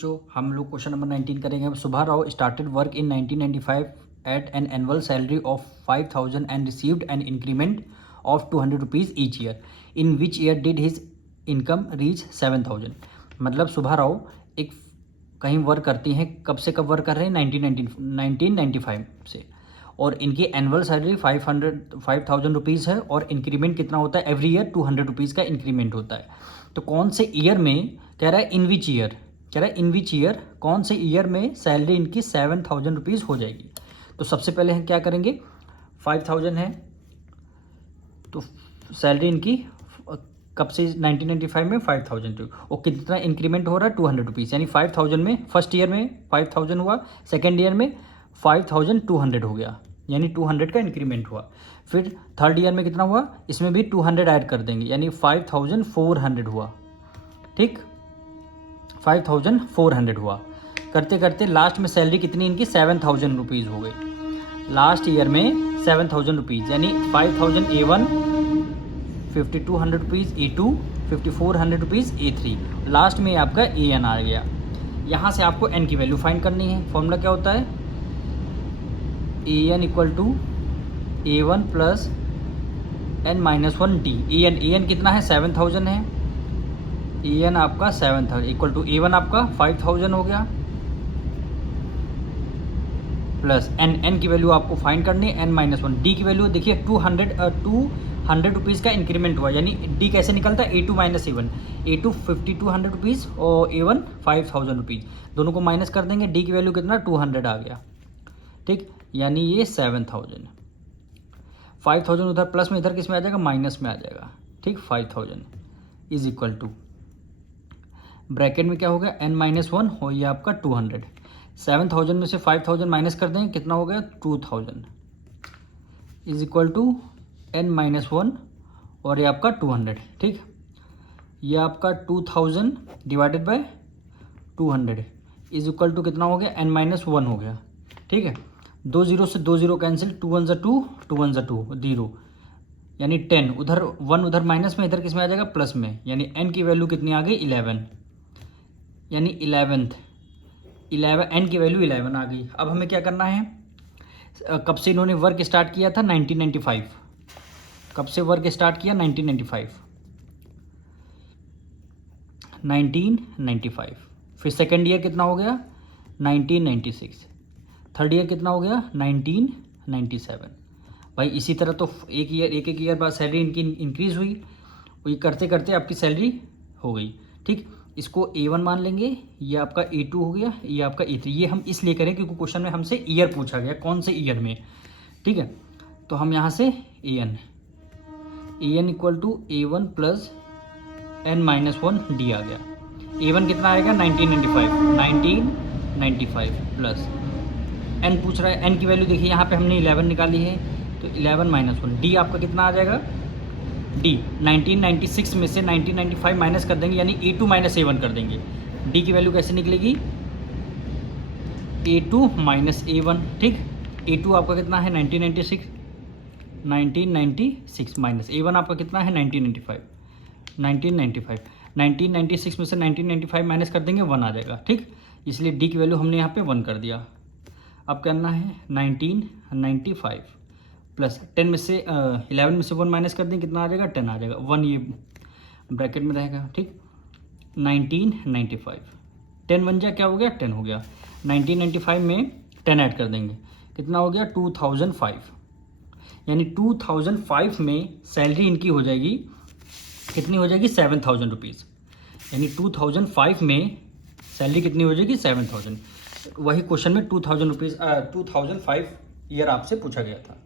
जो हम लोग क्वेश्चन नंबर 19 करेंगे। Subha Rao started work in 1995 at an annual salary of 5000 and received an increment of 200 rupees each year. In which year did his income reach 7000। मतलब सुभा राव एक कहीं work करती हैं, कब से कब वर्क कर रहे हैं, 1995 से, और इनकी एनुअल सैलरी 5000 रुपीज़ है और इंक्रीमेंट कितना होता है, एवरी ईयर 200 रुपीज़ का इंक्रीमेंट होता है। तो कौन से ईयर में, कह रहा है इन विच ईयर, कह रहा है इन विच ईयर, कौन से ईयर में सैलरी इनकी 7000 रुपीज़ हो जाएगी। तो सबसे पहले हम क्या करेंगे, 5000 है तो सैलरी इनकी कब से, 1995 में 5000 और कितना इंक्रीमेंट हो रहा है, 200 रुपीज़। यानी 5000 में फर्स्ट ईयर में 5000 हुआ, सेकेंड ईयर में 5200 हो गया, यानी 200 का इंक्रीमेंट हुआ। फिर थर्ड ईयर में कितना हुआ, इसमें भी 200 ऐड कर देंगे, यानी 5400 हुआ। ठीक, 5400 हुआ। करते करते लास्ट में सैलरी कितनी इनकी, 7000 रुपीज़ हो गई लास्ट ईयर में, 7000 रुपीज़, यानी 5000 A1, 5200 rupees A2, 5400 rupees A3, last में आपका AN आ गया। यहाँ से आपको N की वैल्यू फाइंड करनी है। फॉर्मूला क्या होता है, AN equal to A1 plus N-1D। AN कितना है, 7000 है, AN आपका 7000 इक्वल टू A1 आपका 5000 हो गया, प्लस N की वैल्यू आपको फाइंड करनी है, N-1 D की वैल्यू देखिए 200 रुपीज़ का इंक्रीमेंट हुआ, यानी D कैसे निकलता है, A2 minus A1, A2 5200 rupees और A1 5000 रुपीज़, दोनों को माइनस कर देंगे, D की वैल्यू कितना 200 आ गया। ठीक, यानी ये 7000, 5000 उधर प्लस में, इधर किस में आ जाएगा, माइनस में आ जाएगा। ठीक, 5000 इज इक्वल टू, ब्रैकेट में क्या हो गया, N-1 हो, ये आपका 200, 7000 में से 5000 माइनस कर देंगे, कितना हो गया 2000 इज इक्वल टू N-1 और ये आपका 200। ठीक, ये आपका 2000 divided by 200 is equal to कितना हो गया, N-1 हो गया। ठीक है, 2 0 से 2 0 कैंसिल, 2 1 2, 2 1 2 0, यानी 10, उधर 1 उधर माइनस में, इधर किस में आ जाएगा, प्लस में, यानी N की वैल्यू कितनी आ गई, 11, यानी 11 N की वैल्यू 11 आ गई। अब हमें क्या करना है, कब से इन्होंने वर्क स्टार्ट किया था, 1995, कब से वर्क स्टार्ट किया, 1995, फिर सेकेंड ईयर कितना हो गया, 1996, थर्ड ईयर कितना हो गया, 1997। भाई इसी तरह तो एक ईयर बाद सैलरी इनकी इंक्रीज़ हुई, ये करते करते आपकी सैलरी हो गई। ठीक, इसको A1 मान लेंगे, ये आपका A2 हो गया, ये आपका A3। ये हम इसलिए करें क्योंकि क्वेश्चन में हमसे ईयर पूछा गया, कौन से ईयर में। ठीक है, तो हम यहाँ से AN equal to A1 plus N-1D आ गया। A1 कितना आएगा, 1995 प्लस N पूछ रहा है, N की वैल्यू देखिए यहाँ पे हमने 11 निकाली है, तो 11-1 D आपका कितना आ जाएगा, D 1996 में से 1995 माइनस कर देंगे, यानी A2 माइनस A1 कर देंगे। D की वैल्यू कैसे निकलेगी, A2 माइनस A1। ठीक, A2 आपका कितना है, 1996 माइनस A1 आपका कितना है, 1996 में से 1995 माइनस कर देंगे, 1 आ जाएगा। ठीक, इसलिए D की वैल्यू हमने यहाँ पे 1 कर दिया। अब करना है 1995 प्लस 10 में से 11 में से 1 माइनस कर दें, कितना आ जाएगा, 10 आ जाएगा, 1 ये ब्रैकेट में रहेगा। ठीक, 1995, 10 बन जाए, क्या हो गया, 10 हो गया। 1995 में 10 ऐड कर देंगे, कितना हो गया, 2005, यानी 2005 में सैलरी इनकी हो जाएगी, कितनी हो जाएगी, 7000 रुपीज़, यानी 2005 में सैलरी कितनी हो जाएगी, 7000। वही क्वेश्चन में 2005 ईयर आपसे पूछा गया था।